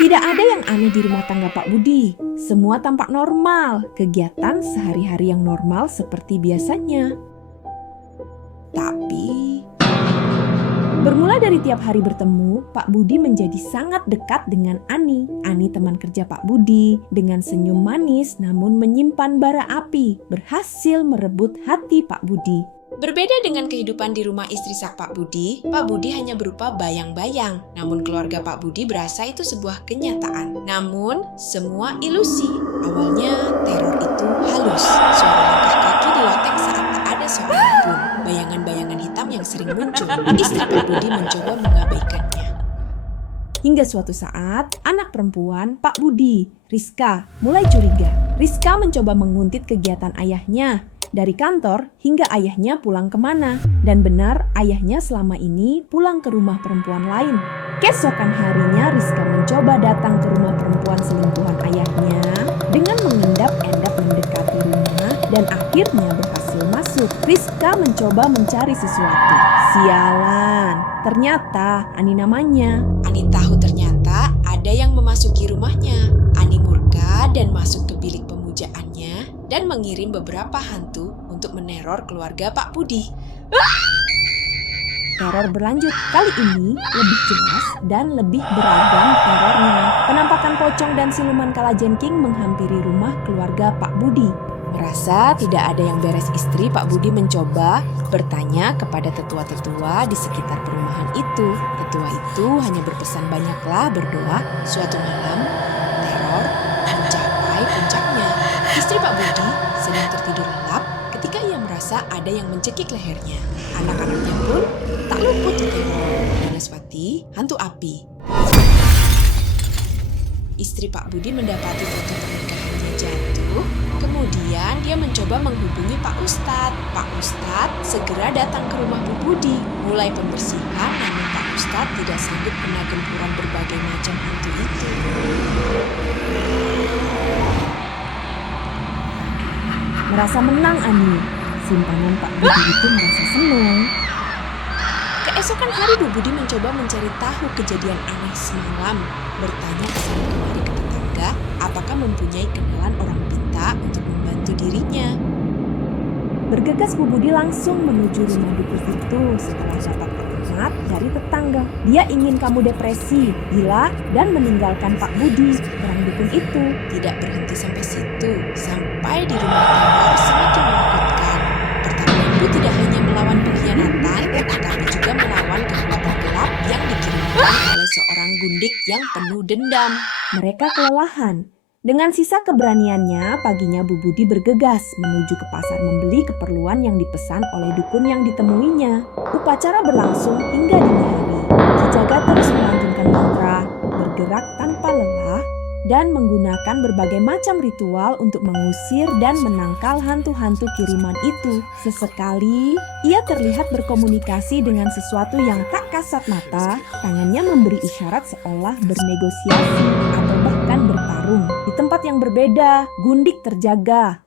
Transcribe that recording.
Tidak ada yang aneh di rumah tangga Pak Budi. Semua tampak normal, kegiatan sehari-hari yang normal seperti biasanya. Tapi, bermula dari tiap hari bertemu, Pak Budi menjadi sangat dekat dengan Ani. Ani teman kerja Pak Budi, dengan senyum manis namun menyimpan bara api, berhasil merebut hati Pak Budi. Berbeda dengan kehidupan di rumah istri sak Pak Budi hanya berupa bayang-bayang. Namun keluarga Pak Budi berasa itu sebuah kenyataan. Namun, semua ilusi. Awalnya, teror itu halus. Suara langkah kaki di loteng saat tak ada seorang pun. Bayangan-bayangan hitam yang sering muncul. Istri Pak Budi mencoba mengabaikannya. Hingga suatu saat, anak perempuan Pak Budi, Rizka, mulai curiga. Rizka mencoba menguntit kegiatan ayahnya. Dari kantor hingga ayahnya pulang kemana. Dan benar ayahnya selama ini pulang ke rumah perempuan lain. Keesokan harinya Rizka mencoba datang ke rumah perempuan selingkuhan ayahnya dengan mengendap-endap mendekati rumah dan akhirnya berhasil masuk. Rizka mencoba mencari sesuatu. Sialan, ternyata Ani namanya. Ani tahu ternyata ada yang memasuki rumahnya. Ani murka dan masuk ke bilik pemujaannya dan mengirim beberapa hantu untuk meneror keluarga Pak Budi. Teror berlanjut. Kali ini lebih jelas dan lebih beragam terornya. Penampakan pocong dan siluman kalajengking menghampiri rumah keluarga Pak Budi. Merasa tidak ada yang beres istri, Pak Budi mencoba bertanya kepada tetua-tetua di sekitar perumahan itu. Tetua itu hanya berpesan banyaklah berdoa. Suatu malam, teror mencapai puncaknya. Istri Pak Budi sedang tertidur lelap ketika ia merasa ada yang mencekik lehernya. Anak-anaknya pun tak luput diteror. Naraswati, hantu api. Istri Pak Budi mendapati foto pernikahannya jatuh. Kemudian dia mencoba menghubungi Pak Ustadz. Pak Ustadz segera datang ke rumah Bu Budi. Mulai pembersihan, namun Pak Ustadz tidak sanggup kena gempuran berbagai macam hantu itu. Merasa menang Ani. Simpanan Pak Budi itu merasa senang. Keesokan hari Bu Budi mencoba mencari tahu kejadian aneh semalam. Bertanya kesana kemari ke tetangga apakah mempunyai kenalan orang pinta untuk membantu dirinya. Bergegas Bu Budi langsung menuju rumah dukun itu setelah dapat alamat dari tetangga. Dia ingin kamu depresi, gila, dan meninggalkan Pak Budi. Orang dukun itu tidak berhenti sampai situ. Sampai di rumah teror semakin menakutkan. Pertarungan itu tidak hanya melawan pengkhianatan, tetapi juga melawan kekuatan gelap yang dikirimkan oleh seorang gundik yang penuh dendam. Mereka kelelahan. Dengan sisa keberaniannya, paginya Bu Budi bergegas menuju ke pasar membeli keperluan yang dipesan oleh dukun yang ditemuinya. Upacara berlangsung hingga dini hari. Ki Jaga terus melantunkan mantra, bergerak tanpa lelah, dan menggunakan berbagai macam ritual untuk mengusir dan menangkal hantu-hantu kiriman itu. Sesekali, ia terlihat berkomunikasi dengan sesuatu yang tak kasat mata, tangannya memberi isyarat seolah bernegosiasi atau bahkan bertarung. Di tempat yang berbeda, gundik terjaga.